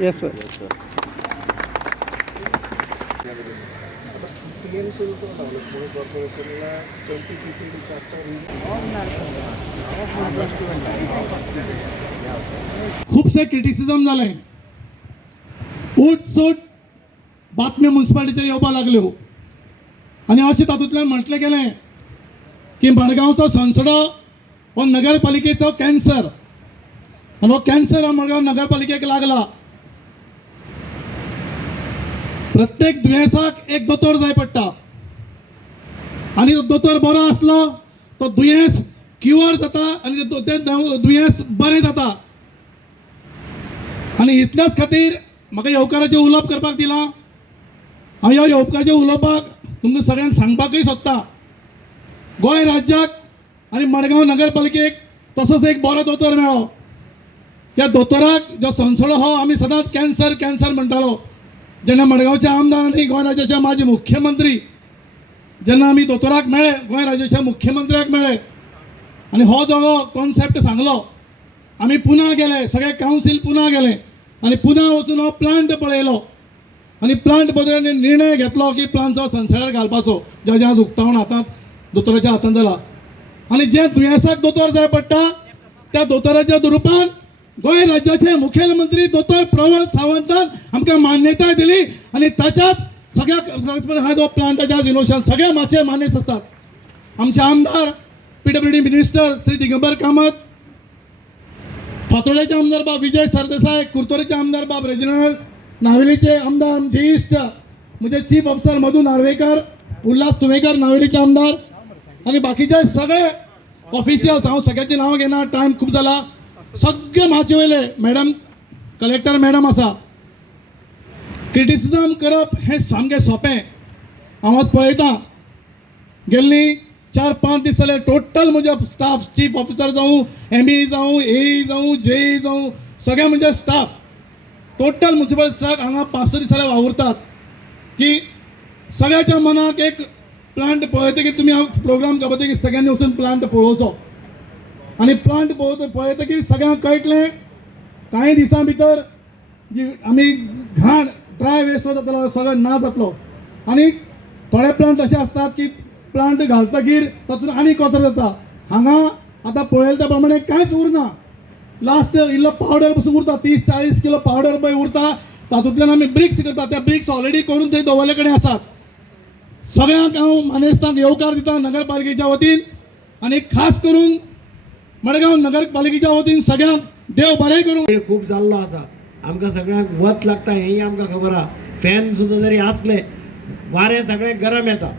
Yes sir. खूपसे criticism झाले. उठसूट बातम्यो म्युन्सिपालिटीचेर येवपाक लागल्यो आनी अशें तातूंतल्यान म्हटलें गेलें की मडगांवचो संसडो हो नगरपालिकेचो कॅन्सर आनी हो कॅन्सर हो मडगांव नगरपालिकेक लागला. प्रत्येक दुयेंसाक एक दोतोर जाय पडटा आनी तो दोतोर बरो आसलो तो दुयेंस क्युअर जाता आनी ते दुयेंस बरें जाता. आनी इतल्याच खातीर म्हाका येवकाराचें उलोवप करपाक दिलां. हांव ह्या येवकाराचें उलोवपाक तुमकां सगळ्यांक सांगपाकूय सोदता. गोंय राज्याक आनी मडगांव नगरपालिकेक तसोच एक बरो दोतोर मेळ्ळो. त्या दोतोराक जो संसदो हो आमी सदांच कॅन्सर कॅन्सर म्हणटालो. जेन्ना मडगांवचे आमदार आनी गोंय राज्याचे माजी मुख्यमंत्री जेन्ना आमी दोतोराक मेळ्ळे, गोंय राज्याच्या मुख्यमंत्र्याक मेळ्ळे आनी हो जो कॉन्सेप्ट सांगलो, आमी पुना गेले, सगळे कावन्सील पुना गेले आनी पुना वचून हो प्लांट पळयलो आनी प्लांट पळोवन निर्णय घेतलो की प्लांटचो संसदार घालपाचो. ज्या आज उक्तावण हातांत दोतोराच्या हातांत जाला. आनी जे दुयेंसाक दोतोर जाय पडटा त्या दोतोराच्या दुरुपान गोंय राज्याचे मुखेलमंत्री दोतोर प्रमोद सावंतान आमकां मान्यताय दिली आनी ताच्यात सगळ्या हा जो प्लांटाच्या इनोव्हेशन सगळे मातशे मान्यस असतात. आमचे आमदार PWD मिनिस्टर श्री दिगंबर कामत, फातोड्याचे आमदार बाब विजय सरदेसाय, कुर्तोरेचे आमदार बाब रेजिनल, नावेलीचे आमदार आमचे इश्ट म्हणजे चीफ ऑफिसर मधू नार्वेकर, उल्हास तुवेकर नावेलीचे आमदार आणि बाकीचे सगळे ऑफिशियल्स. हांव सगळ्याची नांव घेना, टायम खूप जाला. सगळे म्हाजे वयले मॅडम कलेक्टर मॅडम आसा. क्रिटिसिजम करप हें सामकें सोंपें. हांव पळयतां गेल्ली 4-5 दीस जाले टोटल म्हजे स्टाफ, चीफ ऑफिसर जावं, ME जावं, AE जावं, JE जावं, सगळे म्हणजे स्टाफ टोटल म्युन्सिपल स्टाफ हांगा 5-6 दीस जाले वावुरतात की सगळ्याच्या मनाक एक प्लांट पळयतकीर तुमी हांव प्रोग्राम करतकीर सगळ्यांनी वचून प्लांट पळोवचो आनी प्लांट पळयतकीर सगळ्यांक कळटलें कांय दिसां भितर जी आमी घाण ड्राय वेस्ट जातलो सगळो ना जातलो. आनी थोडे प्लांट अशे आसतात की प्लांट घालतकीर तातूंत आनी कचरो जाता. हांगा आतां पळयले त्या प्रमाणे कांयच उरना. लास्ट इल्लो पावडर पसून उरता, 30-40 किलो पावडर पळय उरता. तातूंतल्यान आमी ब्रिक्स करता. त्या ब्रिक्स ऑलरेडी करून थंय दवरले कडेन आसात. सगळ्यांक हांव मानेस्तांक येवकार दिता नगरपालिकेच्या वतीन आनी खास करून मडगांव नगरपालिकेच्या वतीन सगळ्यांक देव बरें करूं. खूप जाल्लो आसा. आमकां सगळ्यांक वत लागता हेंय आमकां खबर आहा. फॅन सुद्दां जरी आसले वारें सगळें गरम येता.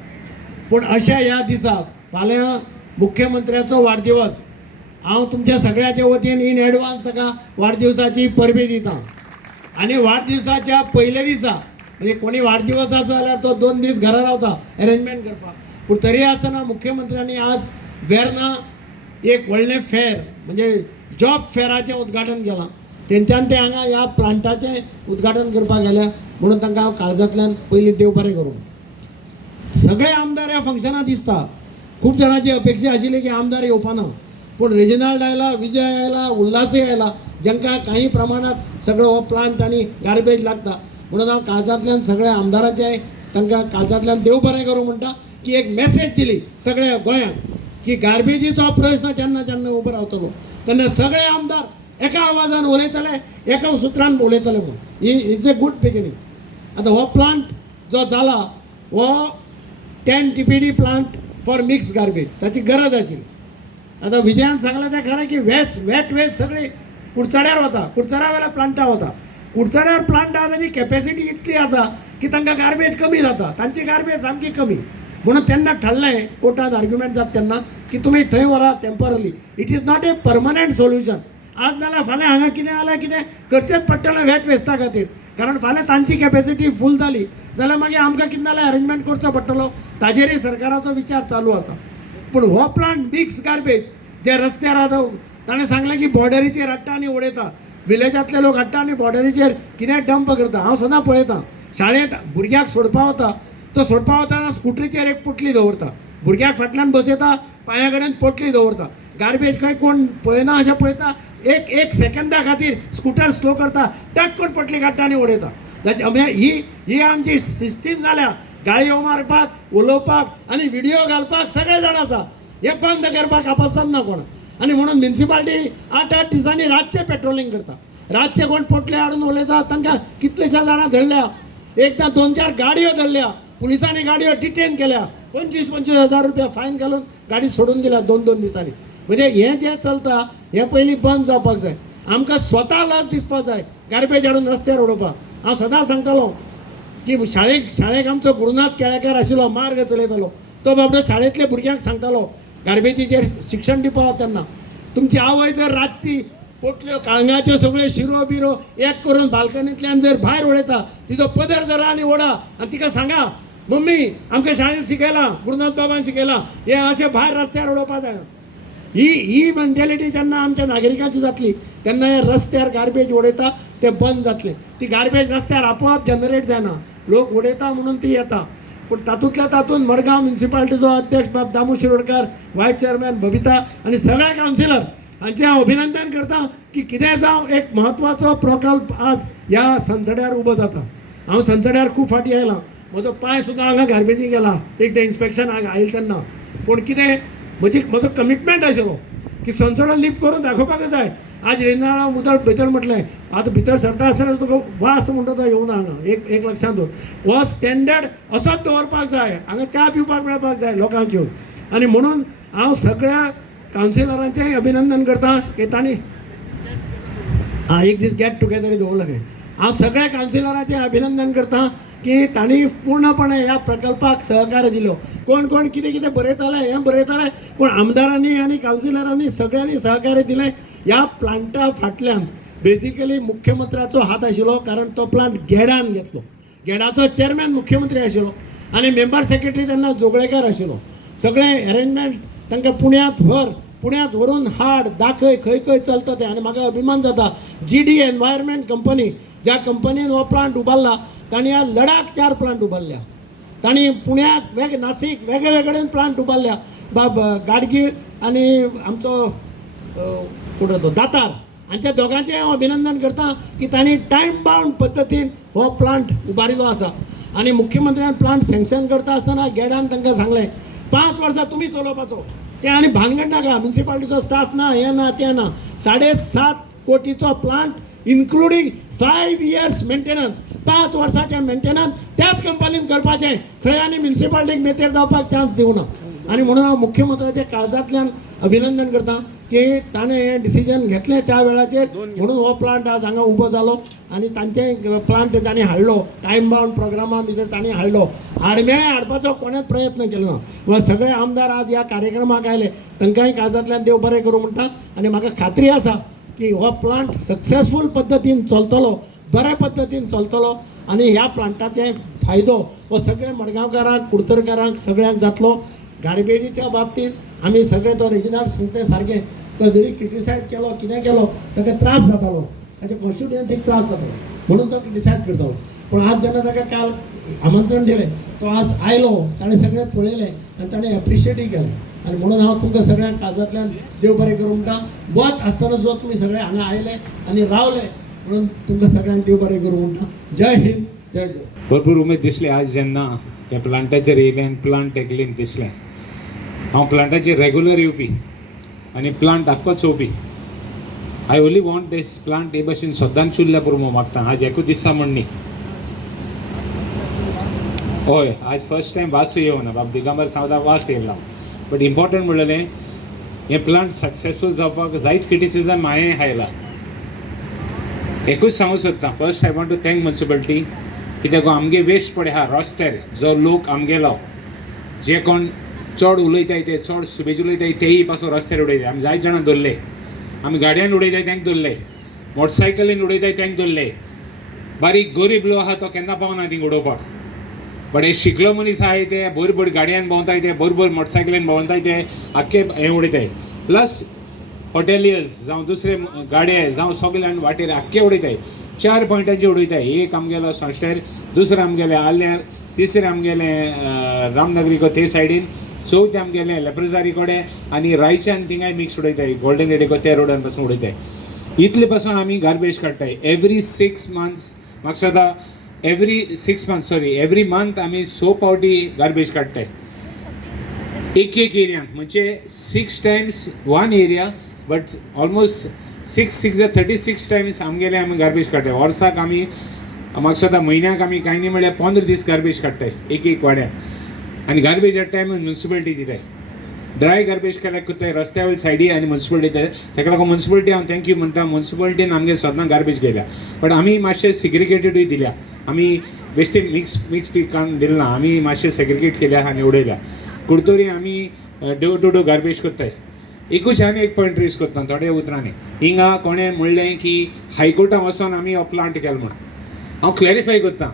पूण अशा ह्या दिसा फाल्यां मुख्यमंत्र्याचो वाडदिवस. हांव तुमच्या सगळ्याच्या वतीन इन एडवान्स ताका वाडदिवसाची परबी दितां. आनी वाडदिवसाच्या पयल्या दिसा म्हणजे कोणी वाडदिवस आसा जाल्यार तो 2 दीस घरा रावता अरेंजमेंट करपाक. पूण तरी आसतना मुख्यमंत्र्यांनी आज वेर्ना एक व्हडलें फेर म्हणजे जॉब फेराचें उद्घाटन केलां. तेंच्यान ते हांगा ह्या प्लांटाचें उद्घाटन करपाक गेल्या म्हणून तांकां हांव काळजांतल्यान पयलीं देव बरें करूं. सगळे आमदार ह्या फंक्शनाक दिसता. खूब जाणांची अपेक्षा आशिल्ली की आमदार येवपाना, पूण रेजिनाल्ड आयला, विजय आयला, उल्हासय आयला, जांकां काही प्रमाणात सगळो हो प्लांट आनी गार्बेज लागता. म्हणून हांव काळजांतल्यान सगळ्या आमदारांचे तांकां काळजांतल्यान देव बरें करूं म्हणटा की एक मेसेज दिली सगळ्या गोंयांक की गार्बेजीचो प्रश्न जेन्ना जेन्ना उबो रावतलो तेन्ना सगळे आमदार एका आवाजान उलयतले, एका सुत्रान उलयतले म्हणून. It's a good beginning. आतां हो प्लांट जो जाला हो 10 TPD plant for mix garbage ताची गरज आशिल्ली. आतां विजयान सांगलां तें खरें की वेट वेस्ट सगळी कुडचड्यार वता, कुडचड्या वेल्या प्लांटा वता. कुडचड्यार प्लांट आहा ताची कॅपॅसिटी इतली आसा की तांकां गार्बेज कमी जाता, तांची गार्बेज सामकी कमी. म्हणून तेन्ना ठरलें कोर्टांत आर्ग्युमेंट जाता तेन्ना की तुमी थंय व्हरा temporary. It is not a permanent solution. आज नाल्यार फाल्यां हांगा कितें जाल्यार कितें करचेंच पडटलें वेट वेस्टा खातीर. कारण फाल्यां तांची कॅपॅसिटी फूल जाली जाल्यार मागीर आमकां कितें जाल्यार अरेंजमेंट करचो पडटलो. ताजेरय सरकाराचो विचार चालू आसा. पूण हो प्लांट मिक्स गार्बेज जे रस्त्यार आसा ताणें सांगलें की बॉर्डरीचेर हाडटा आनी उडयता. विलेजांतले लोक हाडटा आनी बॉर्डरीचेर कितें डंप करता. हांव सदां पळयतां शाळेंत भुरग्याक सोडपा वता तो सोडपा वतना स्कुटरीचेर एक पोटली दवरता, भुरग्याक फाटल्यान बसयता, पांया कडेन पोटली दवरता. गार्बेज खंय कोण पळयना अशें पळयता एक सेकंदा खातीर स्कुटर स्लो करता टक करून पटली काडटा आनी उडयता. ही आमची सिस्टीम जाल्या. गाळयो मारपाक, उलोवपाक आनी व्हिडिओ घालपाक सगळे जाण आसा. हे बंद करपाक आपसत ना कोण. आनी म्हणून म्युन्सिपाल्टी 8-8 दिसांनी रातचे पेट्रोलिंग करता. रातचे कोण पोटले हाडून उलयता तांकां कितलेशा जाणां धरल्या. एकदां 2-4 गाडयो धरल्या. पुलिसांनी गाडयो डिटेन केल्या. 25-25 हजार रुपया फायन घालून गाडी सोडून दिल्या 2-2 दिसांनी. म्हणजे हें जें चलता हें पयलीं बंद जावपाक जाय. आमकां स्वता लज दिसपाक जाय गार्बेज हाडून रस्त्यार उडोवपाक. हांव सदांच सांगतालो की शाळेक आमचो गुरुनाथ केळेकार आशिल्लो, मार्ग चलयतालो. तो बाबडो शाळेंतल्या भुरग्यांक सांगतालो गार्बेजीचेर शिक्षण दिवपाक तेन्ना, तुमची आवय जर रातची पोटल्यो काळंगाच्यो सगळ्यो शिरो बिरो एक करून बाल्कनींतल्यान जर भायर उडयता, तिचो पदर धरा आनी ओडा आनी तिका सांगा, मम्मी आमकां शाळेंत शिकयलां, गुरुनाथ बाबान शिकयलां, हे अशें भायर रस्त्यार उडोवपाक जाय. ही मेंटेलिटी जेन्ना आमच्या नागरिकांची जातली तेन्ना हे रस्त्यार गार्बेज उडयता ते बंद जातले. ती गार्बेज रस्त्यार आपोआप जनरेट जायना, लोक उडयता म्हणून ती येता. पूण तातूंतल्या तातूंत मडगांव म्युन्सिपाल्टीचो अध्यक्ष बाब दामू शिरोडकार, व्हायस चेअरमॅन बबिता आनी सगळे कावन्सिलर हांचें हांव अभिनंदन करता की कितें जावं एक म्हत्वाचो प्रकल्प आज ह्या संसड्यार उबो जाता. हांव संसड्यार खूब फाटीं आयलां, म्हजो पांय सुद्दां हांगा गार्बेजी गेला एकदां इन्स्पेक्शनाक आयले तेन्ना. पूण कितें म्हजो कमिटमेंट आशिल्लो की संसडो लिफ्ट करून दाखोवपाक जाय. आज रेंदाळा मुदळ भितर म्हटलें, आतां भितर सरता आसतना तुका वास म्हणटा तो येवना हांगा. एक लक्षांत दवर, हो स्टँडर्ड असोच दवरपाक जाय. हांगा च्या पिवपाक मेळपाक जाय लोकांक येवन. आनी म्हणून हांव सगळ्या कावन्सिलरांचें अभिनंदन करता की तांणी एक दीस गेट टुगेदर दवरलो खंय. हांव सगळ्या कावन्सिलरांचें अभिनंदन करता की तांणी पूर्णपणे ह्या प्रकल्पाक सहकार्य दिलो. कोण कोण कितें कितें बरयताले हें बरयताले, पूण आमदारांनी आनी कावन्सिलरांनी सगळ्यांनी सहकार्य दिलें. ह्या प्लांटा फाटल्यान बेजिकली मुख्यमंत्र्याचो हात आशिल्लो, कारण तो प्लांट गेडान घेतलो. गेडाचो चेअरमॅन मुख्यमंत्री आशिल्लो आनी मेंबर सेक्रेटरी तेन्ना जोगळेकर आशिल्लो. सगळे अरेंजमेंट तांकां पुण्यात व्हरून हाड दाखय खंय खंय चलता तें. आनी म्हाका अभिमान जाता GD एनवायरमेंट कंपनी, ज्या कंपनीन हो प्लांट उबारला तांणी आज लडाख 4 प्लांट उबारल्या. तांणी पुण्याक नाशिक वेगळे प्लांट उबारल्या. बाब गाडगीळ आनी आमचो कुठं तो दातार हांच्या दोगांचें हांव अभिनंदन करता की तांणी टायम बाउंड पद्दतीन हो प्लांट उबारिल्लो आसा. आनी मुख्यमंत्र्यान प्लांट सँक्शन करता आसतना गेडान तांकां सांगलें 5 वर्सां तुमी चलोवपाचो. तें आनी भानगड नाका, म्युन्सिपाल्टीचो स्टाफ ना, हें ना तें ना. 7.5 कोटीचो प्लांट इन्क्लुडींग 5 years मेंटेनन्स, 5 वर्सांचें मेंटेनन्स त्याच कंपनीन करपाचें. थंय आनी म्युन्सिपाल्टीक मेतेर जावपाक चान्स दिवना. आनी म्हणून हांव मुख्यमंत्र्याच्या काळजांतल्यान अभिनंदन करता की ताणें हें डिसिजन घेतलें त्या वेळाचेर. म्हणून हो प्लांट आज हांगा उबो जालो आनी तांचें प्लांट तांणी हाडलो. टायम बाउंड प्रोग्रामा भितर तांणी हाडलो. आडमेळें हाडपाचो कोणेच प्रयत्न केलो ना. म्हळ्यार सगळे आमदार आज ह्या कार्यक्रमाक आयले, तांकांय काळजांतल्यान देव बरें करूं म्हणटा. आनी म्हाका खात्री आसा की हो प्लांट सक्सेसफूल पद्दतीन चलतलो, बऱ्या पद्दतीन चलतलो. आनी ह्या प्लांटाचे फायदो हो सगळे मडगांवकारांक, कुडतरकारांक सगळ्यांक जातलो. गार्बेजीच्या बाबतींत आमी सगळे तो रेजिनाल्ड सांगते सारकें, तो जरी क्रिटिसायज केलो कितें केलो ताका त्रास जातालो, ताच्या कॉन्स्टिट्युएन्सीक त्रास जातालो म्हणून तो क्रिटिसायज करतालो. पूण आज जेन्ना ताका काल आमंत्रण दिलें तो आज आयलो, ताणें सगळें पळयलें आनी ताणें एप्रिशिएटय केलें. आनी म्हणून हांव तुमकां सगळ्यांक काळजांतल्यान देव बरें करूं म्हणटा. वत आसतना सुद्दां तुमी सगळे हांगा आयले आनी रावले म्हणून तुमकां सगळ्यांक देव बरें करूं म्हणटा. जय हिंद, जय गोवा. भरपूर उमेद दिसली आज जेन्ना ह्या प्लांटाचेर येयलें आनी प्लांट एकलीन दिसलें. हांव प्लांटाचेर रेगुलर येवपी आनी प्लांट आख्खो चोवपी. I only want this plant हे भाशेन सदांच चुरल्या पुरो मागता. आज एकूच दिसा म्हण न्ही. हय, आज फर्स्ट टायम वास येवना. बाब दिगंबर सांगता वास येयला. बट इम्पॉर्टंट म्हणलें हें प्लांट सक्सेसफूल जावपाक जायत क्रिटिसिजम हांवें हायला. एकूच सांगूंक सोदता, first I want to thank municipality कित्याक आमगे वेस्ट पडे आहा रस्त्यार जो लोक आमगेलो जे कोण चड उलयताय ते चड सुबेज उलयताय तेय पासून रस्त्यार उडयताय. आमी जायत जाणां दवरले. आमी गाडयान उडयताय तांकां दवरले, मोटरसायकलीन उडयताय तांकां दवरले. बारीक गरीब लोक आहा तो केन्ना पावना थिंग उडोवपाक. बट हे शिकलो मनीस आहाय ते बरी गाडयान भोंवताय ते बरी मोटरसायकलीन भोंवताय ते आख्खे हें उडयताय. प्लस हॉटेलियर्स जावं दुसरे गाडये जावं सगळ्यान वाटेर आख्खे उडयताय. 4 पॉयंटांचेर उडयताय. एक आमगेलो संस्टेर, दुसरें आमगेलें आल्यार, तिसरें आमगेलें रामनगरी ते सायडीन, चवथें आमगेलें लेप्रजारी कडेन आनी रायच्यान थिंगाय मिक्स उडयताय. गोल्डन एडेको त्या रोडान पासून उडयताय. इतले पासून आमी गार्बेज काडटाय एवरी 6 months. म्हाका सदां एवरी मंथ आमी 6 पावटी गार्बेज काडटाय एक एरियान, म्हणजे 6 times 1 area, but almost 6 are 36 times आमगेले आमी गार्बेज काडटाय. वर्साक आमी म्हाका सदां म्हयन्याक आमी कांय न्ही म्हळ्यार 15 दीस गार्बेज काडटाय एक वाड्यान. आनी गार्बेज एट टायम म्युन्सिपालिटी दिताय. ड्राय गार्बेज केल्यार कोत्ताय रस्त्या वयल्या सायडी आनी म्युन्सिपालिटी दिताय. ताका लागून म्युन्सिपालिटी हांव थँक्यू म्हणटा. म्युन्सिपालिटीन आमगे सदां गार्बेज केल्या, बट आमी मातशें सिग्रिगेटेडूय दिल्या. आमी बेश्टे मिक्स पिकान दिलें ना, आमी मातशें सेग्रिगेट केल्या आनी उडयल्या. कुडतोरी आमी डोर टू डोर गार्बेज कोत्ताय. एकूच आनी एक पॉयंट रेज करता थोड्या उतरांनी. हिंगा कोणें म्हणलें की हायकोर्टान वचोन आमी हो प्लांट केलो म्हण. हांव क्लॅरिफाय करता,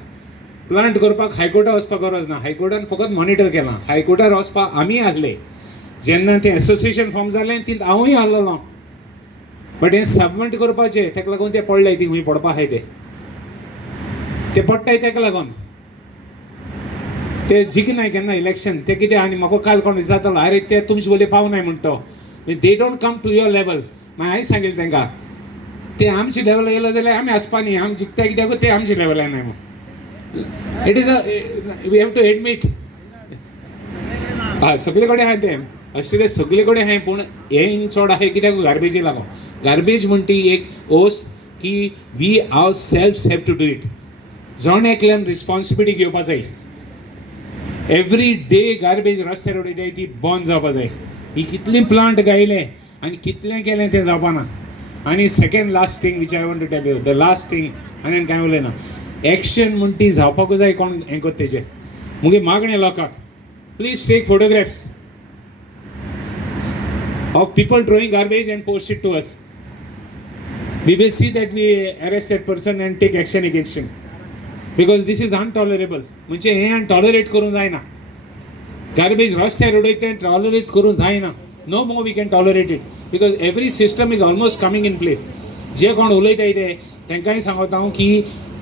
प्लांट करपाक हायकोर्टान वचपाक गरज ना. हायकोर्टान फकत मॉनिटर केलां. हायकोर्टार वचपाक आमी आहले जेन्ना तें एसोसिएशन फॉर्म जालें ती हांवूय आहलोलो. बट हें सबमीट करपाचें, ताका लागून तें पडलें. ती खंय पडपा आहाय ते पडटाय ताका लागून. ते जिखनाय केन्ना इलेक्शन ते कितें. आनी म्हाका काल कोण विचारतालो अरे ते तुमचे बोले पावनाय म्हणटो. They don't come to your level. मागीर हांवें सांगिल्लें तांकां ते आमचे लेवल येयलो जाल्यार आमी आसपा न्ही. आमी जिखताय कित्याक ते आमचे लेवल येनाय म्हूण. It is we have to admit. हय सगळे कडेन आहाय तें अशें सगळे कडेन आहाय. पूण हें चड आहाय कित्याक गार्बेजी लागून. गार्बेज म्हण ती एक ओस की we our self have to do it. जण एकल्यान रिस्पॉन्सिबिलिटी घेवपा जाय. एवरी डे गार्बेज रस्त्यार उडयताय ती बंद जावपा जाय. ही कितली प्लांट गायले आनी कितलें केलें तें जावपा ना. आनी second last thing which I want to tell you, the last thing आनी कांय उलयना. एक्शन म्हण ती जावपाकूच जाय. कोण हें कोत्ता तेजें मुगे मागणें लोकांक, please take photographs of people throwing garbage and post it to us. We will see that we arrest that person and take action against him, because this is intolerable. म्हणजे हे टॉलरेट करूं जायना. गार्बेज रस्त्यार उडयता tolerate करूं जायना. No more we can tolerate it, because every system is almost coming in place. जे कोण उलयताय ते तांकांय सांगता हांव की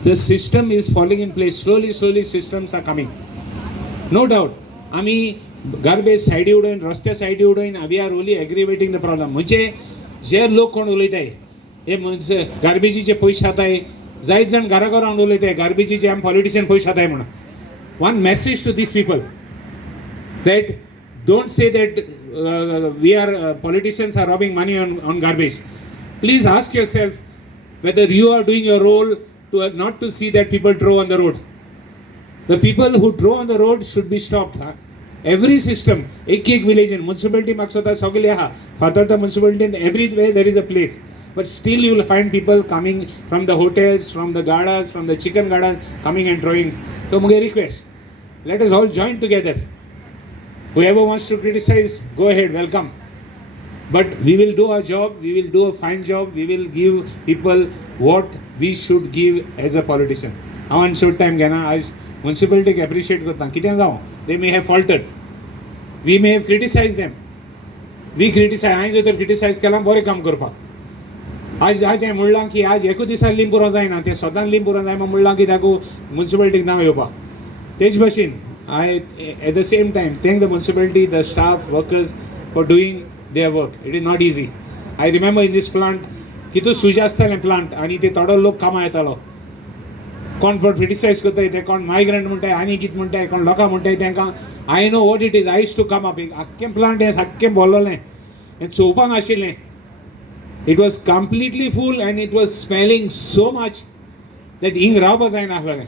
the system is falling in place. Slowly systems are coming. No doubt आमी गार्बेज सायडी उडोवन रस्त्या सायडी उडोवन we are only aggravating the problem. म्हणजे जे लोक कोण उलयताय हे म्हणजे गार्बेजीचे पयशे खाताय. जायत जाण घरा रावन उलयताय गार्बेजीचे आमी पॉलिटिशियन पयशे खाताय म्हणून. One message to this people that don't say that we are politicians are robbing money on garbage. Please ask yourself whether you are doing your role to not to see that people throw on the road. The people who throw on the road should be stopped. Every system, एक village in municipality maksota सगळे आहा. Father the municipality and everywhere there is a place. But still you will find people coming from the hotels, from the gadas, from the chicken gadas, coming and throwing. So my request, let us all join together. Whoever wants to criticize, go ahead, welcome. But we will do our job, we will do a fine job, we will give people what we should give as a politician. I want short time घेना. आज municipality appreciate करता. कितें जावं, they may have faltered. We may have criticized them. We criticize, हांवें जर criticize केलां बरें काम करपाक. आज हें म्हणलां की आज एकूच दिसा लिंब पुरो जायना, तें सदां लिंब पुरो जाय म्हणलां की ताका मुन्सिपालिटीक नांव येवपाक. तेच भशेन I at the same time thank the municipality, the staff, workers for doing their work. It is not easy. I remember in this plant, कितू सुजा आसतालें प्लांट आनी ते थोडो लोक कामां येतालो. कोण क्रिटिसायज करताय ते कोण मायग्रंट म्हणटाय आनी कितें म्हणटाय कोण लोकां म्हणटाय तांकां I know what it is. I use to come up. आख्खें प्लांट हें सारकें भरलोलें. हें चोवपाक नाशिल्लें. It was completely full and it was smelling so much that हिंग रावपा जायनासलें.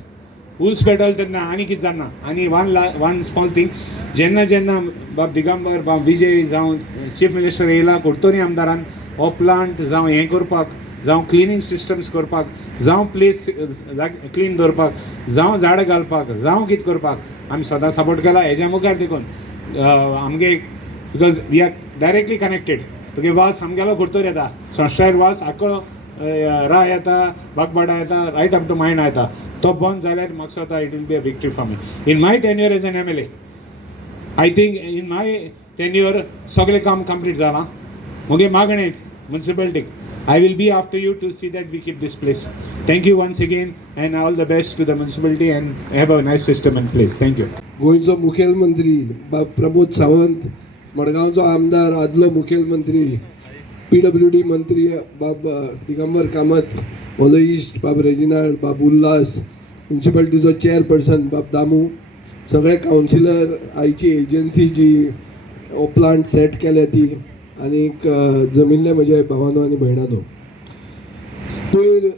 उल्स पेटल तेन्ना आनी कितें जाणा. आनी वन स्मॉल थिंग, जेन्ना बाब दिगंबर बाब विजय जावं चीफ मिनिस्टर येयला कुडतोरी आमदारान हो प्लांट जावं हें करपाक, जावं क्लिनींग सिस्टम्स करपाक, जावं प्लेस क्लीन दवरपाक, जावं झाडां घालपाक, जावं कितें करपाक आमी सदां सपोर्ट केला. हेज्या मुखार देखून आमगे because we are directly connected. तुगे वास आमगेलो कुडतोर येता. संस्टायर वास आख्खो रा येता, बागपाडा येता, रायट अप टू मायंड येता. तो बंद जाल्यार म्हाका स्वता it will be a victory for me. In my tenure as an MLA, I think in my tenure सगळें काम कंप्लीट जालां. मुगे मागणें मुन्सिपालिटीक, I will be after you to see that we keep this place. Thank you once again and all the best to the municipality and have a nice system in place. Thank you. गोंयचो मुखेलमंत्री प्रमोद सावंत, मडगांवचो आमदार, आदलो मुखेलमंत्री PWD मंत्री बाब दिगंबर कामत, ओलो east बाब Reginald, बाब उल्हास, म्युन्सिपाल्टीचो चेअरपर्सन बाब दामू, सगळे कावन्सिलर, आयची एजन्सी जी हो प्लांट सेट केल्या ती, आनीक जमिल्ले म्हजे भावानो आनी भयणानो. पयर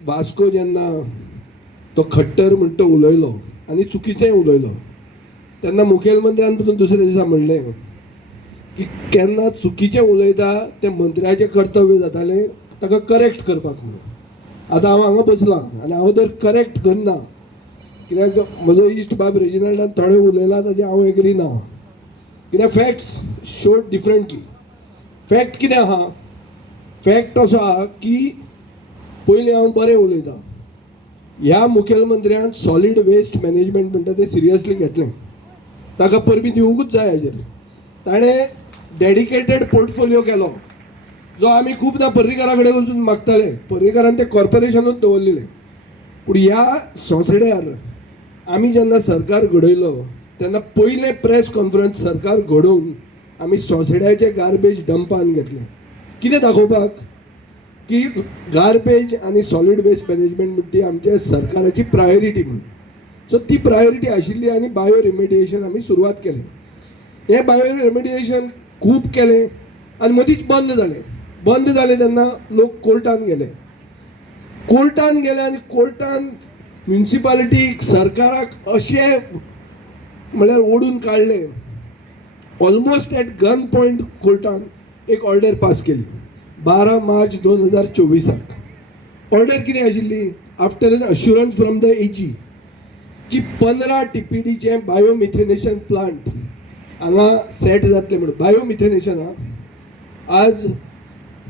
वास्को जेन्ना तो खट्टर म्हणटा तो उलयलो आनी चुकीचें उलयलो तेन्ना मुखेलमंत्र्यान पसून दुसऱ्या दिसा म्हणलें की केन्ना चुकीचें उलयता तें मंत्र्याचें कर्तव्य जातालें ताका करेक्ट करपाक म्हणून. आतां हांव हांगा बसलां आनी हांव जर करेक्ट करना कित्याक म्हजो इश्ट बाब रेजिनाल्डान थोडें उलयलां ताजें हांव एग्री ना, कित्याक फॅक्ट्स शोड डिफरंटली. फॅक्ट कितें आहा? फॅक्ट असो आहा की पयलीं हांव बरें उलयतां, ह्या मुखेलमंत्र्यान सॉलीड वेस्ट मॅनेजमेंट म्हणटा तें सिरियसली घेतलें, ताका परबी दिवंकूच जाय हाजेर. ताणें डेडिकेटेड पोर्टफोलिओ केलो जो आमी खुबदां पर्रीकारा कडेन वचून मागताले. पर्रीकारान तें कॉर्पोरेशनूच दवरलेलें. पूण ह्या सोंसड्यार आमी जेन्ना सरकार घडयलो तेन्ना पयलें प्रेस कॉन्फरन्स सरकार घडोवन आमी सोंसड्याचे गार्बेज डंपान घेतलें. कितें दाखोवपाक की गार्बेज आनी सॉलीड वेस्ट मॅनेजमेंट म्हणटी आमच्या सरकाराची प्रायोरिटी म्हणून. सो ती प्रायोरिटी आशिल्ली आनी बायो रेमेडिएशन आमी सुरवात केलें. हें बायो रेमेडिएशन खूब केलें आनी मदींच बंद जालें. बंद जालें तेन्ना लोक कोर्टान गेले आनी कोर्टान म्युन्सिपालिटीक सरकाराक अशें म्हळ्यार ओडून काडलें. ऑलमोस्ट एट गन पॉयंट कोर्टान एक ऑर्डर पास केली 12 मार्च 2024. ऑर्डर कितें आशिल्ली? After an assurance from the AG की 15 TPDचे बायोमिथेनेशन प्लांट हांगा सेट जातले म्हणून. बायोमिथेनेशन आज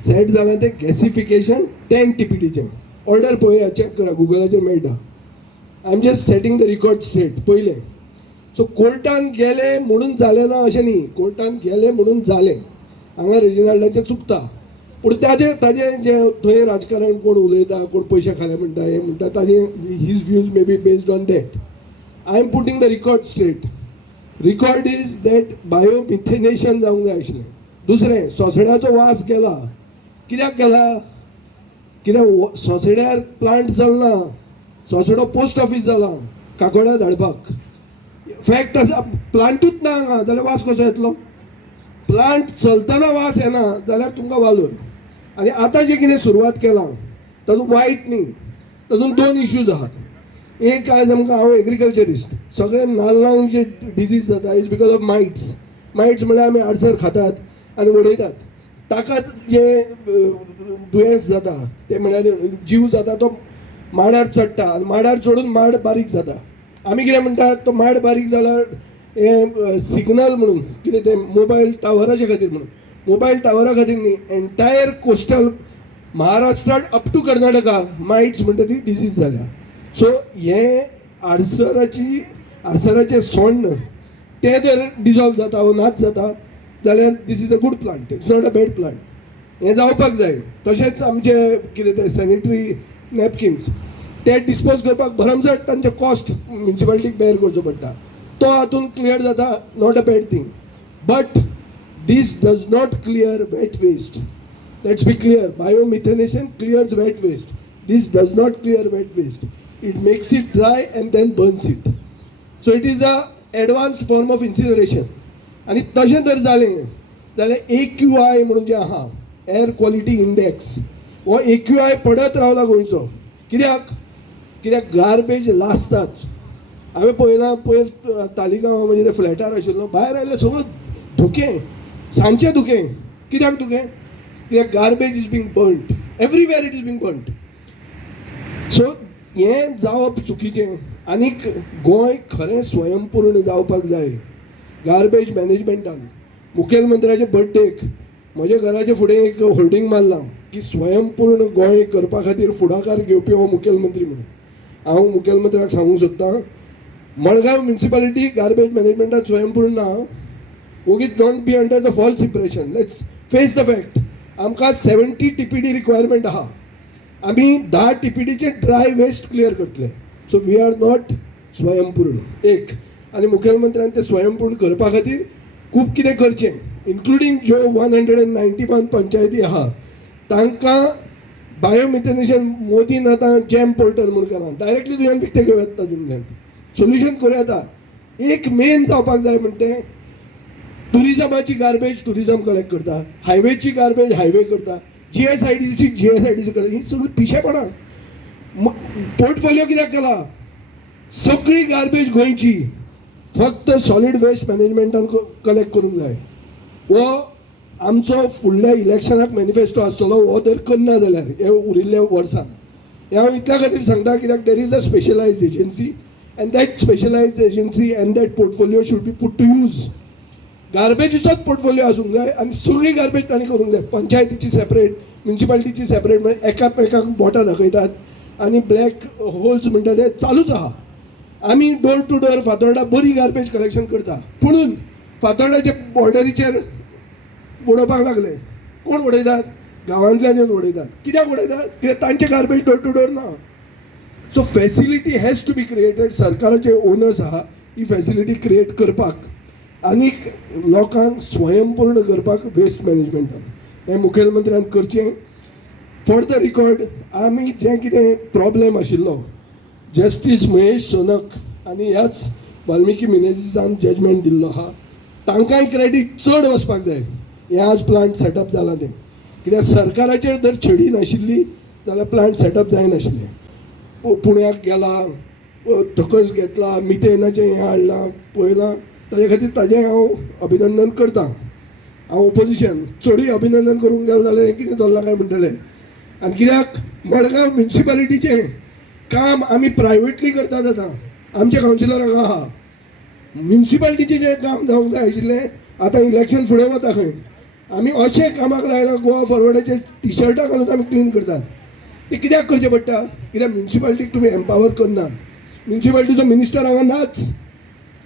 सेट जालां तें गॅसिफिकेशन 10 TPDचें. ऑर्डर पळया, चॅक करा, गुगलाचेर मेळटा. I am just setting the record straight. पयलें सो कोर्टान गेले म्हणून जालें ना अशें न्ही, कोर्टान गेले म्हणून जालें. हांगा रेजिनाल्डाचें चुकता, पूण ताजें जें थंय राजकारण कोण उलयता, कोण पयशे खाले म्हणटा, हें म्हणटा, ताजें his views may be based on that. I am putting the record straight. Record is that biomethanation जावंक जाय आशिल्लें. दुसरें, सोंसड्याचो वास गेला. कित्याक गेला? कित्याक सोंसड्यार प्लांट चलना. सोंसडो पोस्ट ऑफीस जाला काकोड्या धाडपाक. फॅक्ट आसा, प्लांटूच ना हांगा जाल्यार वास कसो येतलो? प्लांट चलतना वास येना जाल्यार तुमकां वालोर. आनी आतां जें कितें सुरवात केलां तातूंत वायट न्ही, तातूंत 2 इश्यूज आहात. एक आयज आमकां, हांव एग्रीकल्चरिस्ट, सगळे नाल्लांक जे डिजीज जाता is because of mites. Mites म्हळ्यार आमी आडसर खातात आनी उडयतात, ताका जे दुयेंस जाता ते म्हळ्यार जीव जाता तो माडार चडटा आनी माडार चडून माड बारीक जाता. आमी कितें म्हणटात, तो माड बारीक जाल्यार हें सिग्नल म्हणून कितें तें मोबायल टावराचे खातीर म्हणून. मोबायल टावरा खातीर न्ही, एंटायर कोस्टल महाराष्ट्रांत अप टू कर्नाटका मायट्स म्हणटा ती डिजीज जाल्या. सो हें आडसराचें सोण्ण तें जर डिजॉल्व जाता वो नाच जाता जाल्यार this is a good plant, it's not a bad plant. हें जावपाक जाय. तशेंच आमचे कितें ते सॅनिटरी नॅपकिन्स ते डिस्पोज करपाक भरमसाट तांचे कॉस्ट म्युन्सिपालिटीक बेर करचो पडटा. तो हातून क्लियर जाता, not a bad thing. But this does not clear wet waste. Let's be clear. Biomethanation clears wet waste. This does not clear wet waste. It makes it dry and then burns it. So it is a advanced form of incineration. आणि तशें जर जालें जाल्यार AQI म्हणून जें आहा, air quality index, हो AQI पडत रावला गोंयचो. कित्याक गार्बेज लासतात. हांवें पळयलां पयर तालिगांव म्हणजे ते फ्लॅटार आशिल्लो, भायर आयलें सगळो धुकें, सांजचें धुकें. कित्याक धुकें? कित्याक garbage is being burned everywhere. It is being burned. So हें जावप चुकीचें. आनीक गोंय खरें स्वयंपूर्ण जावपाक जाय गार्बेज मॅनेजमेंटान. मुखेलमंत्र्याचे बर्थडेक म्हज्या घराचे फुडें एक होर्डिंग मारलां की स्वयंपूर्ण गोंय करपा खातीर फुडाकार घेवपी हो मुखेलमंत्री म्हणून. हांव मुखेलमंत्र्याक सांगूंक सोदतां, मडगांव म्युन्सिपालिटी गार्बेज मॅनेजमेंटान स्वयंपूर्ण ना. ओगीच don't be under the false impression. Let's face the fact. आमकां 70 TPD रिक्वायरमेंट आहा. आमी 10 TPDचे ड्राय वेस्ट क्लियर करतले. सो वी आर नॉट स्वयंपूर्ण. एक, आनी मुखेलमंत्र्यान ते स्वयंपूर्ण करपा खातीर खूब कितें करचें इन्क्लुडींग ज्यो 191 पंचायती आहा तांकां बायोमिथेनेशन मोदीन आतां जॅम पोर्टल म्हूण केलां. डायरेक्टली तुवें विकते घेवं येता तुमच्यान. सोल्युशन करूं येता. एक मेन जावपाक जाय म्हणटे टुरिजमाची गार्बेज टुरिजम कलेक्ट करता, हायवेची गार्बेज हायवे करता, GSIDC करता. ही सगळी पिशेपणां. पोर्टफोलिओ कित्याक केला? सगळी गार्बेज गोंयची फक्त सॉलिड वेस्ट मॅनेजमेंटान कलेक्ट करूंक जाय. वो आमचो फुडल्या इलेक्शनाक मॅनिफेस्टो आसतलो, हो जर करना जाल्यार हे उरिल्ल्या वर्सान. हे हांव इतल्या खातीर सांगता कित्याक there is a specialised agency and that specialised agency and that portfolio should be put to use. गार्बेजीचोच पोर्टफोलिओ आसूंक जाय आनी सगळी गार्बेज तांणी करूंक जाय. पंचायतीची सेपरेट, म्युन्सिपालिटीची सेपरेट. म्हणजे एकाक बोटां दाखयतात आनी ब्लॅक होल्स म्हणटा ते चालूच आहा. आमी डोर टू डोर फातोर्डा बरी गार्बेज कलेक्शन करता, पुणून फातोर्डाच्या बॉर्डरीचेर उडोवपाक लागले. कोण उडयतात? गांवांतल्यान येवन उडयतात. कित्याक उडयतात? कित्याक तांचे गार्बेज डोर टू डोर ना. So facility has to be created. सरकाराचे ओनर्स आहा ही फॅसिलिटी क्रिएट करपाक आनीक लोकांक स्वयंपूर्ण करपाक वेस्ट मॅनेजमेंटान. हें मुखेलमंत्र्यान करचें. फॉर द रिकॉर्ड आमी जें कितें प्रॉब्लेम आशिल्लो जस्टीस महेश सोनक आनी ह्याच वाल्मिकी मिनेझिसान जजमेंट दिल्लो आहा तांकांय क्रेडीट चड वचपाक जाय. हे आज प्लांट सेटअप जाला तें. कित्याक सरकाराचेर जर छडी नाशिल्ली जाल्यार प्लांट सेटअप जायनाशिल्ले. पुण्याक गेला, थकस घेतला, मिथेनाचें हें हाडलां पळयलां. ताजे खातीर ताजें हांव अभिनंदन करतां. हांव ओपोजिशन चडूय अभिनंदन करूंक गेलो जाल्यार हें कितें चल्लां काय म्हणटलें. आनी कित्याक मडगांव म्युन्सिपालिटीचें काम आमी प्रायवेटली करतात. आतां आमच्या कावन्सिलराक आहा म्युन्सिपालिटीचें जें काम जावंक जाय आशिल्लें आतां इलेक्शन फुडें वता खंय. आमी अशें कामाक लायला गोवा फॉरवर्डाचे टी-शर्टां घालून आमी क्लीन करतात. ते कित्याक करचें पडटा? कित्याक म्युन्सिपालिटीक तुमी एम्पावर करनात. म्युन्सिपालिटीचो मिनिस्टर हांगा नाच.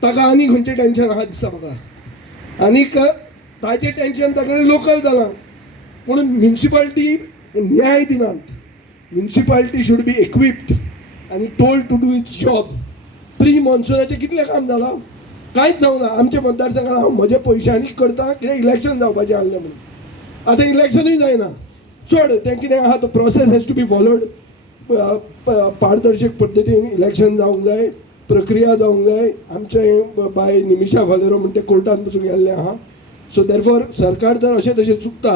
ताका आनी खंयचें टेन्शन आहा दिसता म्हाका. आनीक ताजें टेन्शन ताका लोकल जालां. पूण म्युन्सिपालिटी न्याय दिनात. म्युन्सिपालिटी शूड बी इक्विप्ड आनी told to do its job. प्री मॉन्सुनाचें कितलें काम जालां? कांयच जावंक ना. आमच्या मतदारसंघात हांव म्हज्या पयशांनी करता कित्याक इलेक्शन जावपाचें आहलें म्हणून. आतां इलेक्शनूय जायना. चड तें कितें आहा तो process has to be followed. पारदर्शक पद्दतीन इलेक्शन जावंक जाय, प्रक्रिया जावंक जाय. आमचे बाय निमिशा फालेरो म्हणटा कोर्टान पसून गेल्ले आहा. सो देरफॉर सरकार जर अशें तशें चुकता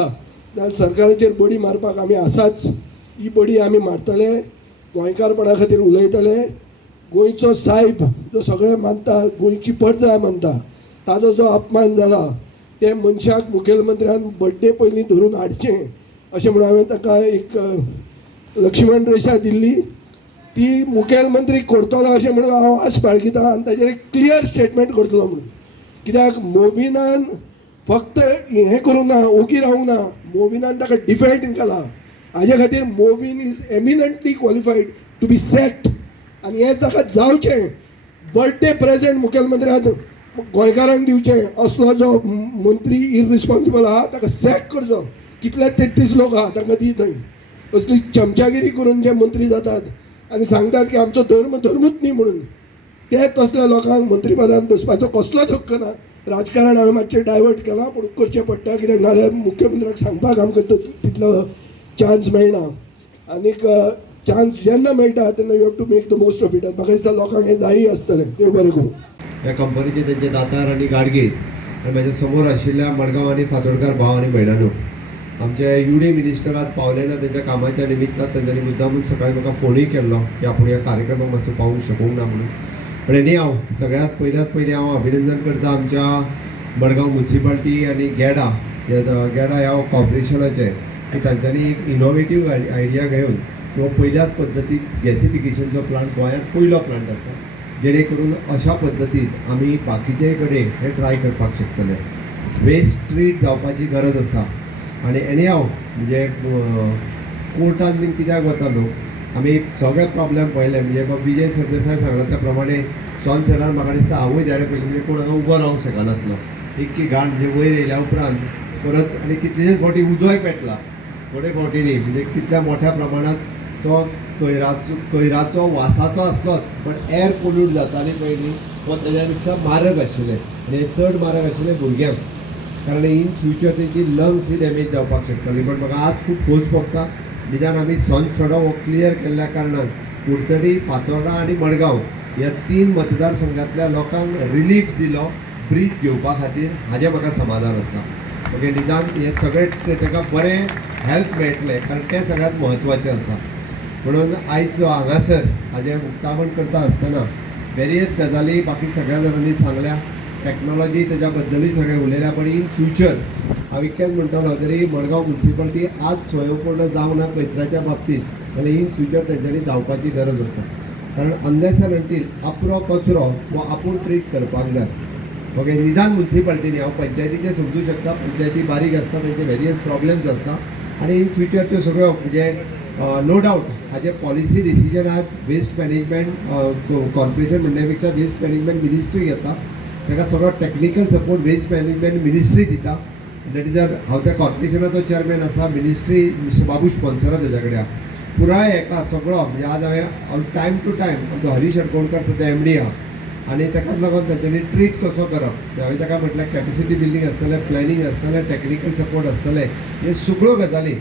जाल्यार सरकाराचेर बडी मारपाक आमी आसाच. ही बडी आमी मारतले, गोंयकारपणा खातीर उलयतले. गोंयचो सायब जो सगळें मानता, गोंयची प्रजा मानता, ताजो जो अपमान जाला ते मनशाक मुखेलमंत्र्यान बड्डे पयलीं धरून हाडचें अशें म्हणून हांवें ताका एक लक्ष्मण रेशा दिल्ली. ती मुखेलमंत्री करतलो अशें म्हणून हांव आस बाळगितां आनी ताजेर एक क्लियर स्टेटमेंट करतलो म्हणून. कित्याक मोविनान फक्त हें करूंक ना, ओगी रावूंक ना. मोविनान ताका डिफेंड केला. हाजे खातीर Mauvin is eminently qualified to be sect आनी हें ताका जावचें. बर्थडे प्रेझेंट मुखेलमंत्र्यान गोंयकारांक दिवचें. असलो जो मंत्री इररिस्पॉन्सिबल आहा ताका सॅक करचो. कितले 33 लोक आहा तांकां दी थंय. असली चमचागिरी करून जे मंत्री जातात आनी सांगतात की आमचो धर्म धर्मूच न्ही म्हणून, ते तसल्या लोकांक मंत्रीपदान बसपाचो कसलोच हक्क ना. राजकारण हांवें मातशें डायवर्ट केलां पूण करचें पडटा कित्याक नाजाल्यार मुख्यमंत्र्याक सांगपाक आमकां तितलो चान्स मेळना. आनीक चान्स जेन्ना मेळटा तेन्ना you have to make the most of it. म्हाका दिसता लोकांक हें जायी आसतलें. देव बरें करूं. ह्या कंपनीचे तेंचे दातार आनी गाडगे आनी म्हाज्या समोर आशिल्ल्या मडगांव आनी फातोर्डकार भाव आनी भयणांनो, आमचे युडी मिनिस्टर आज पावले ना. तेंच्या कामाच्या निमित्तान तेंच्यांनी मुद्दामून सकाळीं म्हाका फोनूय केल्लो की आपूण ह्या कार्यक्रमाक मातसो पावूंक शकूंक ना म्हणून. पण एनी हांव सगळ्यात पयलीं हांव अभिनंदन करता आमच्या मडगांव म्युन्सिपालिटी आनी गेडा ह्या कॉर्पोरेशनाचे की तांच्यांनी एक इनोवेटीव आयडिया घेवन किंवा पयल्याच पद्दतीन गॅसिफिकेशनचो प्लांट गोंयांत पयलो प्लांट आसा, जेणे करून अशा पद्दतीन आमी बाकीचे कडेन हे ट्राय करपाक शकतले. वेस्ट ट्रीट जावपाची गरज आसा. आनी एनी हांव म्हणजे कोर्टान बीन कित्याक वता लोक, आमी सगळे प्रॉब्लेम पळयले. म्हणजे विजय सरदेसाय सांगला त्या प्रमाणे सॉन्सेरान म्हाका दिसता हांवूय त्याडे पयलीं म्हणजे कोण हांगा उबो रावंक शकनासलो. इतकी घाण म्हणजे वयर येयल्या उपरांत परत आनी कितलेशेच फावटी उजोय पेटला. थोडे फावटी न्ही म्हणजे कितल्या मोठ्या प्रमाणात तो कोयराचो वासाचो आसलोच पण एअर पोल्यूट जाताली पळय न्ही, वो तेज्या पेक्षा मारक आशिल्लें. आनी हे चड मारक आशिल्लें भुरग्यांक. कारण इन फ्युचर तेंची लंग्स ही डॅमेज जावपाक शकताली. पण म्हाका आज खूब खोस भोगता निदान आमी सडो हो क्लियर केल्ल्या कारणान कुडचडी, फातोर्डा आनी मडगांव ह्या 3 मतदारसंघातल्या लोकांक रिलीफ दिलो ब्रीथ घेवपा खातीर, हाजें म्हाका समाधान आसा. ओके, निदान हे सगळे ताका बरें हेल्प मेळटलें कारण तें सगळ्यांत म्हत्वाचें आसा. म्हणून आयज हांगासर हाजें उक्तावण करता आसतना वेरियस गजाली बाकी सगळ्या जाणांनी सांगल्या, टॅक्नॉलॉजी त्याच्या बद्दलूय सगळें उलयल्या. पण इन फ्युचर हांव इतकेंच म्हणटलो जरी मडगांव म्युन्सिपालिटी आज स्वयंपूर्ण जावं ना कचऱ्याच्या बाबतींत, जाल्यार इन फ्युचर तेंच्यांनी जावपाची गरज आसा. कारण अनलेस एंड अंटील आपलो कचरो हो आपूण ट्रीट करपाक जाय. ओके, निदान म्युन्सिपालिटीनी हांव पंचायतीचें समजूं शकता, पंचायती बारीक आसता, तेंचे वेरियस प्रॉब्लेम्स आसता आनी इन फ्युचर त्यो सगळ्यो म्हणजे नो डावट हाजे पॉलिसी डिसिजन आज वेस्ट मॅनेजमेंट कॉर्पोरेशन म्हणण्या पेक्षा वेस्ट मॅनेजमेंट मिनिस्ट्री घेता. ताका सगळो technical support waste management ministry दिता. दॅट इज हांव त्या कॉर्पोरेशनाचो चेअरमॅन आसा, मिनिस्ट्री बाबू स्पॉन्सर तेज्या कडेन पुराय एका सगळो म्हणजे आज हांवें टायम टू टायम आमचो हरीश अडकोणकर सद्या MD आहा आनी ताकाच लागून तांच्यांनी ट्रीट कसो करप हांवें ताका म्हटलें कॅपेसिटी बिल्डींग आसतलें, प्लॅनिंग आसतलें, टॅक्निकल सपोर्ट आसतलें, हे सगळ्यो गजाली.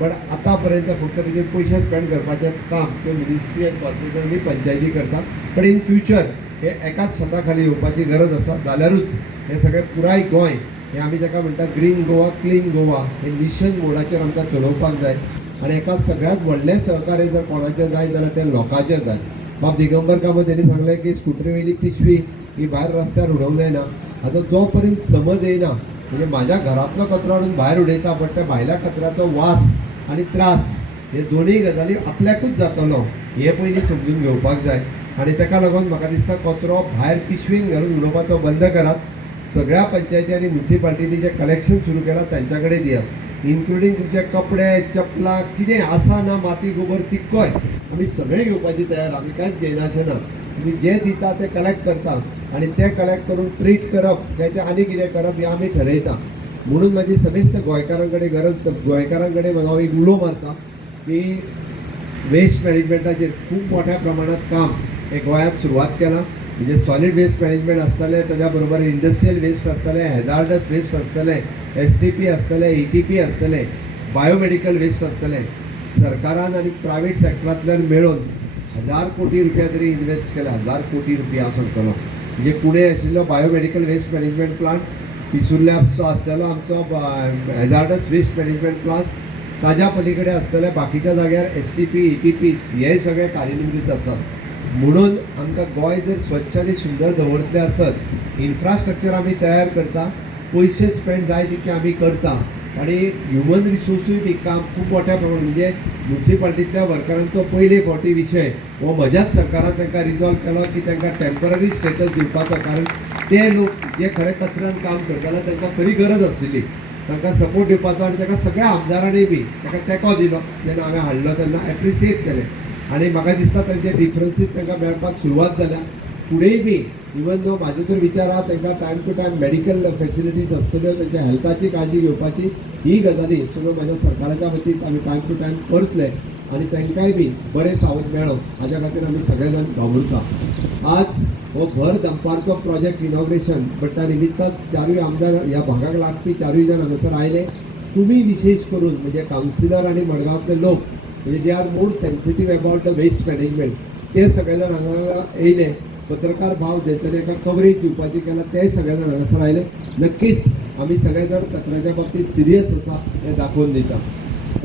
बट आतां पर्यंत फक्त तेजेर पयशे स्पेंड करपाचें काम ते मिनिस्ट्री आनी कॉर्पोरेशन आनी पंचायती करता. पण इन फ्युचर हे एकाच छता खाली येवपाची गरज आसा, जाल्यारूच हे सगळें पुराय गोंय हे आमी ताका म्हणटा ग्रीन गोवा, क्लीन गोवा हे मिशन मोडाचेर आमकां चलोवपाक जाय. आनी एका सगळ्यांत व्हडलें सहकार्य जर कोणाचें जाय जाल्यार तें लोकांचें जाय. बाब दिगंबर कामत तेणी सांगलें की स्कुटरी वयली पिशवी ही भायर रस्त्यार उडोवंक जायना. आतां जो पर्यंत समज येयना म्हणजे म्हाज्या घरांतलो कचरो हाडून भायर उडयता, बट त्या भायल्या कचऱ्याचो वास आनी त्रास हे दोनूय गजाली आपल्याकूच जातलो हे पयलीं समजून घेवपाक जाय. आनी ताका लागून म्हाका दिसता कचरो भायर पिशवीन घालून उडोवपाचो बंद करात. सगळ्या पंचायती आनी म्युन्सिपालिटीनी जें कलेक्शन सुरू केलां तांच्या कडेन दियात, इन्क्लुडींग तुमचे कपडे, चपलां, कितें आसा ना माती गोबर तिक्कोय आमी सगळें घेवपाची तयार, आमी कांयच घेयना अशें ना. तुमी जें दिता तें कलेक्ट करता आनी तें कलेक्ट करून ट्रीट करप काय तें आनी कितें करप हें आमी ठरयता. म्हणून म्हाजी समेस्त गोंयकारां कडेन गरज, गोंयकारां कडेन हांव एक उलो मारता की वेस्ट मॅनेजमेंटाचेर खूब मोठ्या प्रमाणात काम हे गोंयांत सुरवात केलां. म्हणजे सॉलीड वेस्ट मॅनेजमेंट आसतलें, ताज्या बरोबर इंडस्ट्रियल वेस्ट आसतलें, हॅजार्डस वेस्ट आसतलें, STP आसतलें, ETP आसतलें, बायोमेडिकल वेस्ट आसतलें. सरकारान आनी प्रायवेट सेक्टरांतल्यान मेळून 1000 कोटी रुपया तरी इन्वेस्ट केला, 1000 कोटी रुपया हांव सांगतलो. म्हणजे पुणे आशिल्लो बायोमेडिकल वेस्ट मॅनेजमेंट प्लांट, पिसुर्ल्याचो आसतलो आमचो हॅजार्डस वेस्ट मॅनेजमेंट प्लांट, ताज्या पलीकडे आसतले बाकीच्या जाग्यार STP, ETPs हे सगळे कार्यान्वित आसात. म्हणून आमकां गोंय जर स्वच्छ आनी सुंदर दवरतलें आसत, इन्फ्रास्ट्रक्चर आमी तयार करता, पयशे स्पेंड जाय तितके आमी करता आनी ह्युमन रिसोर्सूय बी काम खूब मोठ्या प्रमाणात म्हणजे म्युन्सिपालिटींतल्या वर्करांचो पयले फावटी विशय हो म्हज्याच सरकारान तांकां रिजॉल्व केलो की तांकां टेम्पररी स्टेटस दिवपाचो. कारण ते लोक जे खरे कचऱ्यान काम करताले तांकां खरी गरज आशिल्ली, तांकां सपोर्ट दिवपाचो आनी ताका सगळ्या आमदारांनी बी ताका तेंको दिलो. जेन्ना हांवें हाडलो तेन्ना एप्रिसिएट केलें आनी म्हाका दिसता तांचे डिफरन्सीस तांकां मेळपाक सुरवात जाल्या. फुडेंय बी इवन दो म्हाजो जर विचार आहा तांकां time to time medical facilities आसतल्यो, तांच्या हेल्थाची काळजी घेवपाची, ही गजाली सगळ्यो म्हाज्या सरकाराच्या वतीन आमी टायम टू टायम करतले आनी तांकांय बी बरें सावध मेळो हाज्या खातीर आमी सगळे जाण वावुरता. आज हो भर दंपारचो प्रोजेक्ट इनॉग्रेशन बट्टा निमित्तान चारूय आमदार ह्या भागाक लागपी चारूय जाण हांगासर आयले. तुमी विशेश करून म्हणजे कावन्सिलर आनी मडगांवतले लोक म्हणजे they are more sensitive about the waste management, ते सगळे जाण हांगा येयले. पत्रकार भाव जेंच्यानी एका कवरेज दिवपाची केला तेय सगळे जाण हांगासर आयले. नक्कीच आमी सगळे जाण कचऱ्याच्या बाबतींत सिरियस आसा हें दाखोवन दिता.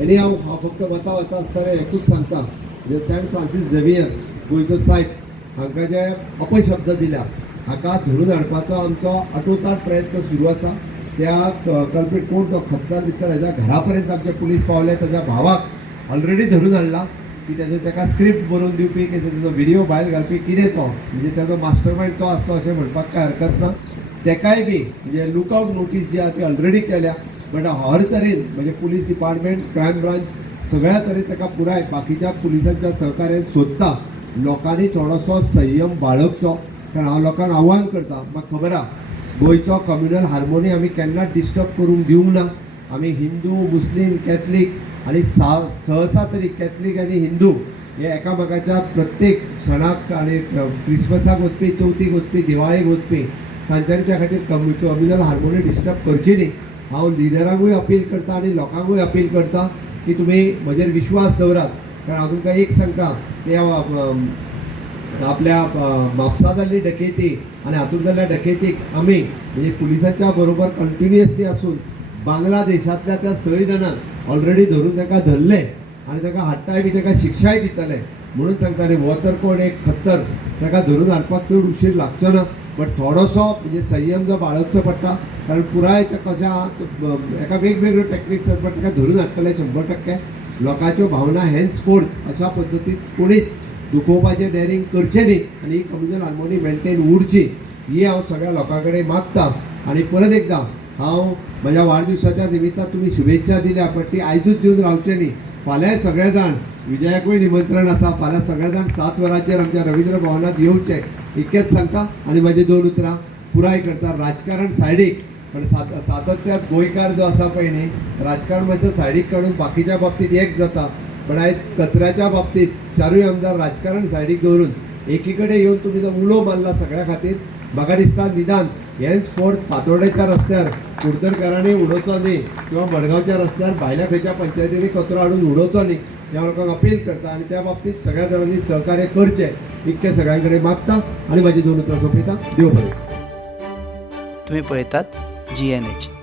आनी हांव फक्त वता आसतना एकूच सांगता, जे सेंट फ्रांसीस झेवियर गोंयचो साहेब हांकां जे अपशब्द दिल्या हाका धरून हाडपाचो आमचो आटोताट प्रयत्न सुरू आसा. त्या कल्प्रीट कोण तो खतदार भितर हेज्या घरा पर्यंत आमचे पुलीस पावले. ताज्या भावाक ऑलरेडी धरून हाडला की ताका स्क्रिप्ट बरोवन दिवपी की ताजो व्हिडिओ भायर घालपी कितें तो म्हणजे ताजो मास्टर मायंड तो आसतो अशें म्हणपाक कांय हरकत ना. तेकाय बी म्हणजे लुकआउट नोटीस जी आहा ती ऑलरेडी केल्या. बट हर तरेन म्हणजे पुलीस डिपार्टमेंट, क्रायम ब्रांच सगळ्या तरेन ताका पुराय बाकीच्या पुलिसांच्या सहकार्यान सोदता. लोकांनी थोडोसो संयम बाळगचो. कारण हांव लोकांक आव्हान करता, म्हाका खबर आहा गोंयचो कम्युनल हार्मोनी आमी केन्नाच डिस्टर्ब करूंक दिवंक ना. आमी हिंदू, मुस्लीम, कॅथलीक आनी सहसा तरी कॅथलीक आनी हिंदू हे एकामेकाच्या प्रत्येक सणाक आनी क्रिसमसाक वचपी, चवथीक वचपी, दिवाळेक वचपी तांच्यांनी त्या खातीर कम्युनल हार्मोनी डिस्टर्ब करची न्ही. हांव लिडरांकूय अपील करता आनी लोकांकूय अपील करता की तुमी म्हजेर विश्वास दवरात. कारण हांव तुमकां एक सांगता की आपल्या म्हापसा जाल्ली डकैती आनी हातूंत जाल्ल्या डकैतीक आमी म्हणजे पुलिसांच्या बरोबर कंटिन्युअसली आसून बांगलादेशांतल्या त्या 6 जाणांक ऑलरेडी धरून ताका धरले आनी ताका हाडटाय बी ताका शिक्षाय दितले. म्हणून सांगताले हो तर कोण एक खत्तर, ताका धरून हाडपाक चड उशीर लागचो ना. बट थोडोसो म्हणजे संयम जो बाळगचो पडटा. कारण पुराय कशा एका वेगवेगळ्यो टॅक्निक्स आसात बट ताका धरून हाडटले 100%. लोकांच्यो भावना हेन्सफोर्थ अशा पद्दतीन कोणीच दुखोवपाचें डेरिंग करचें न्ही आनी ही कम्युनल हार्मोनी मेंटेन उरची ही हांव सगळ्या लोकां कडेन मागता. आनी परत एकदां हांव म्हज्या वाडदिवसाच्या निमित्तान तुमी शुभेच्छा दिल्या पण ती आयजूच दिवन रावचें न्ही. फाल्यां सगळे जाण विजयाकूय निमंत्रण आसा. फाल्यां सगळे जाण 7 वरांचेर आमच्या रवींद्र भवनात येवचे इतकेंच सांगता. आनी म्हजी 2 उतरां पुराय करता. राजकारण सायडीक पण सातत्यात गोंयकार जो आसा पळय न्ही राजकारणाच्या सायडीक काडून बाकीच्या बाबतींत एक जाता. पण आयज कचऱ्याच्या बाबतींत 4 आमदार राजकारण सायडीक दवरून एकी कडेन येवन तुमी जो उलो मारला सगळ्या खातीर म्हाका दिसता निदान हेन्सफोर्थ फातोर्डेच्या रस्त्यार कुडतरकारांनी उडोवचो न्ही किंवा मडगांवच्या रस्त्यार भायल्या खंयच्या पंचायतींनी कचरो हाडून उडोवचो न्ही ह्या लोकांक अपील करता. आनी त्या बाबतींत सगळ्या जाणांनी सहकार्य करचें इतकें सगळ्यां कडेन मागता आनी म्हाजी 2 उतरां सोंपयता. देव बरें. तुम्ही पळयतात GNH.